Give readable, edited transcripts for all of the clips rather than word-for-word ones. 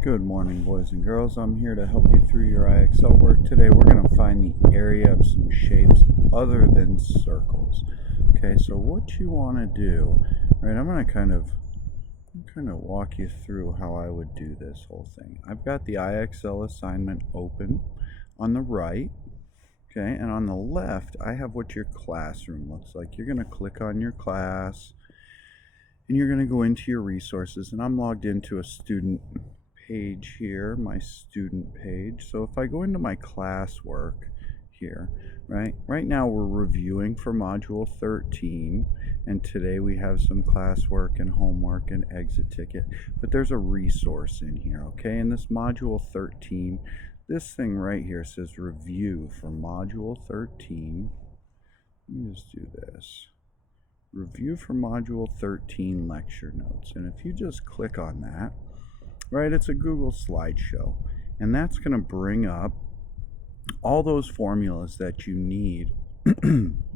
Good morning, boys and girls. I'm here to help you through your IXL work. Today we're going to find the area of some shapes other than circles. Okay, so what you want to do, right, I'm going to kind of walk you through how I would do this whole thing. I've got the IXL assignment open on the right, okay, and on the left I have what your classroom looks like. You're going to click on your class and you're going to go into your resources, and I'm logged into a student page here, my student page. So if I go into my classwork here, right now we're reviewing for module 13, and today we have some classwork and homework and exit ticket, but there's a resource in here, okay? In this module 13, this thing right here says review for module 13. Let me just do this. Review for module 13 lecture notes, and if you just click on that, right, it's a Google slideshow, and that's going to bring up all those formulas that you need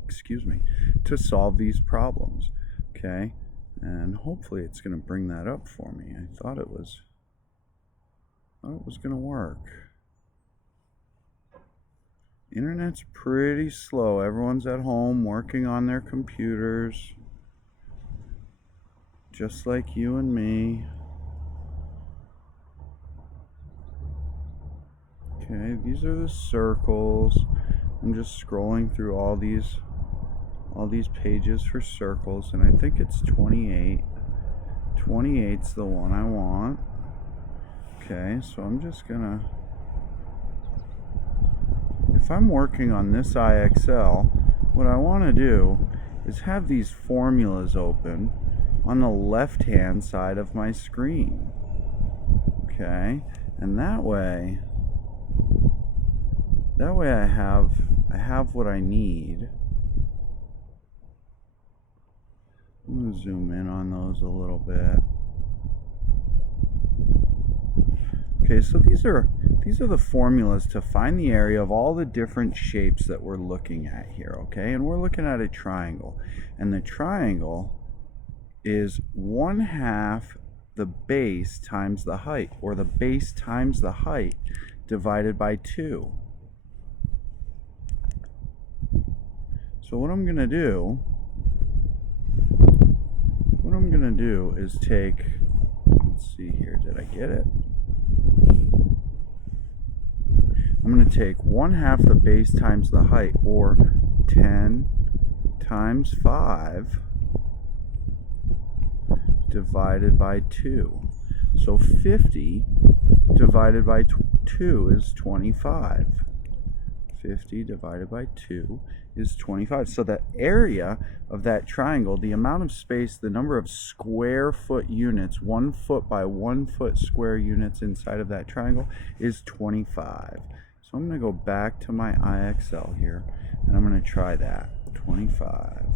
excuse me, to solve these problems, okay? And hopefully it's going to bring that up for me. I thought it was going to work. Internet's pretty slow. Everyone's at home working on their computers, just like you and me. Okay, these are the circles. I'm just scrolling through all these pages for circles, and I think it's 28. 28's the one I want. Okay, so I'm just gonna, if I'm working on this IXL, what I want to do is have these formulas open on the left hand side of my screen. Okay, and that way I have what I need. I'm going to zoom in on those a little bit. Okay, so these are the formulas to find the area of all the different shapes that we're looking at here, okay? And we're looking at a triangle, and the triangle is 1/2 the base times the height, or the base times the height divided by 2. So what I'm going to do is take, let's see here, did I get it? I'm going to take 1/2 the base times the height, or 10 times 5 divided by 2. So 50 divided by 2 is 25. 50 divided by 2 is 25. So the area of that triangle, the amount of space, the number of square foot units, 1 foot by 1 foot square units inside of that triangle, is 25. So I'm going to go back to my IXL here, and I'm going to try that. 25.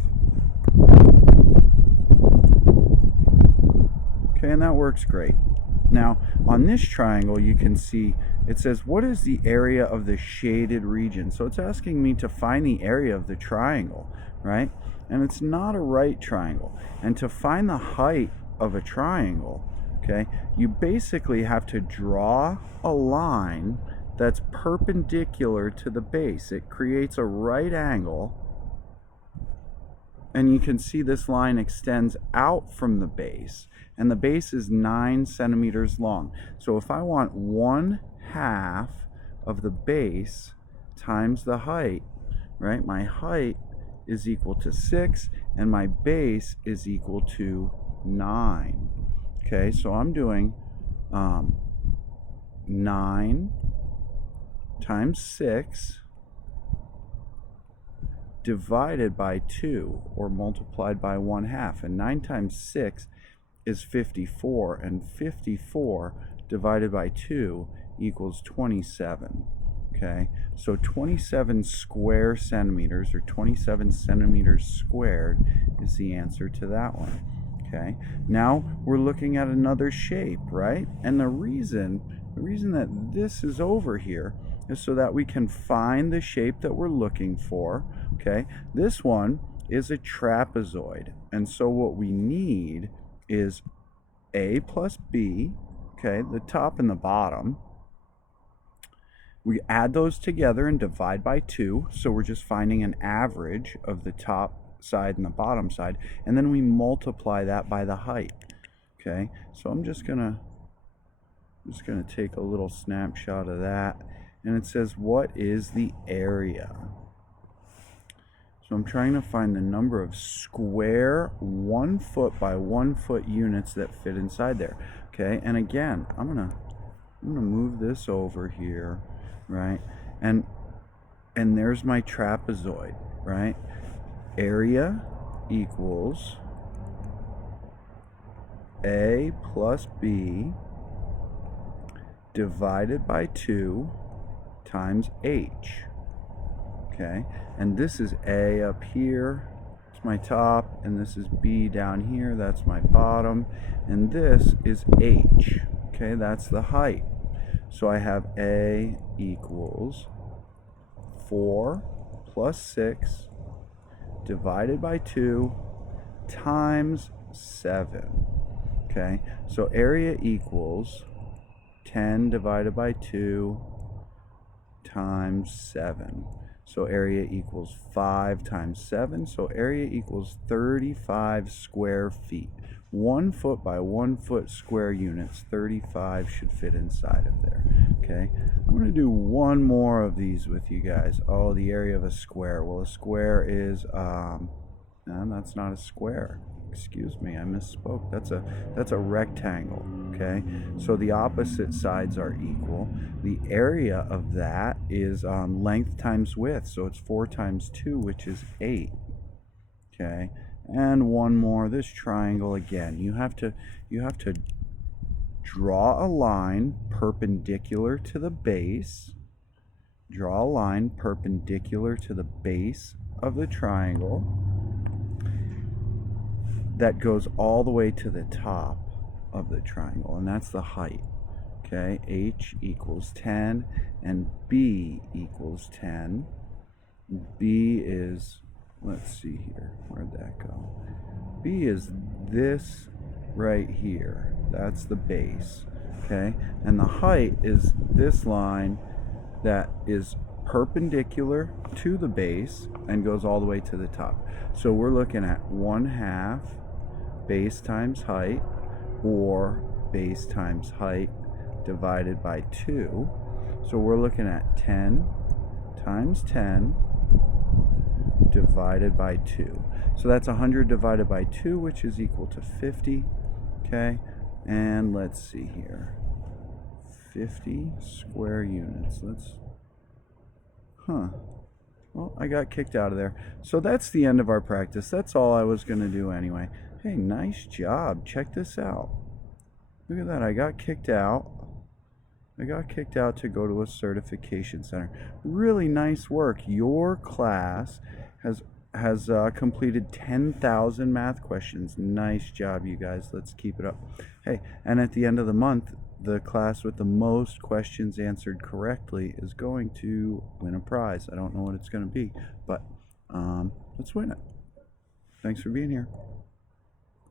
Okay, and that works great. Now, on this triangle, you can see it says, what is the area of the shaded region? So it's asking me to find the area of the triangle, right? And it's not a right triangle. And to find the height of a triangle, okay, you basically have to draw a line that's perpendicular to the base. It creates a right angle, and you can see this line extends out from the base, and the base is 9 centimeters long. So if I want 1/2 of the base times the height, right, my height is equal to 6, and my base is equal to 9. Okay, so I'm doing 9 times 6 divided by 2, or multiplied by 1/2, and 9 times 6 is 54, and 54 divided by 2 equals 27. Okay, so 27 square centimeters, or 27 centimeters squared, is the answer to that one. Okay, now we're looking at another shape, right? And the reason that this is over here is so that we can find the shape that we're looking for. Okay, this one is a trapezoid, and so what we need is a plus b okay, the top and the bottom. We add those together and divide by 2, so we're just finding an average of the top side and the bottom side, and then we multiply that by the height. Okay, so I'm just gonna take a little snapshot of that, and it says what is the area? So I'm trying to find the number of square 1 foot by 1 foot units that fit inside there. Okay, and again, I'm gonna move this over here, right? And there's my trapezoid, right? Area equals A plus B divided by 2 times H. Okay, and this is A up here, it's my top, and this is B down here, that's my bottom, and this is H. Okay, that's the height. So I have A equals 4 plus 6 divided by 2 times 7. Okay, so area equals 10 divided by 2 times 7. So area equals 5 times 7. So area equals 35 square feet. 1 foot by 1 foot square units, 35 should fit inside of there. Okay, I'm going to do one more of these with you guys. Oh, the area of a square. Well, a square is, no, that's not a square. Excuse me, I misspoke. That's a rectangle. Okay, so the opposite sides are equal. The area of that is length times width, so it's 4 times 2, which is 8. Okay, and one more. This triangle again. You have to draw a line perpendicular to the base. Draw a line perpendicular to the base of the triangle that goes all the way to the top of the triangle, and that's the height. Okay, H equals 10 and B equals 10. B is, let's see here, where'd that go? B is this right here. That's the base. Okay, and the height is this line that is perpendicular to the base and goes all the way to the top. So we're looking at 1/2 base times height, or base times height divided by 2. So we're looking at 10 times 10 divided by 2. So that's 100 divided by 2, which is equal to 50. Okay, and let's see here. 50 square units. Well, I got kicked out of there. So that's the end of our practice. That's all I was going to do anyway. Hey, nice job. Check this out. Look at that. I got kicked out. I got kicked out to go to a certification center. Really nice work. Your class has completed 10,000 math questions. Nice job, you guys. Let's keep it up. Hey, and at the end of the month, the class with the most questions answered correctly is going to win a prize. I don't know what it's going to be, but let's win it. Thanks for being here.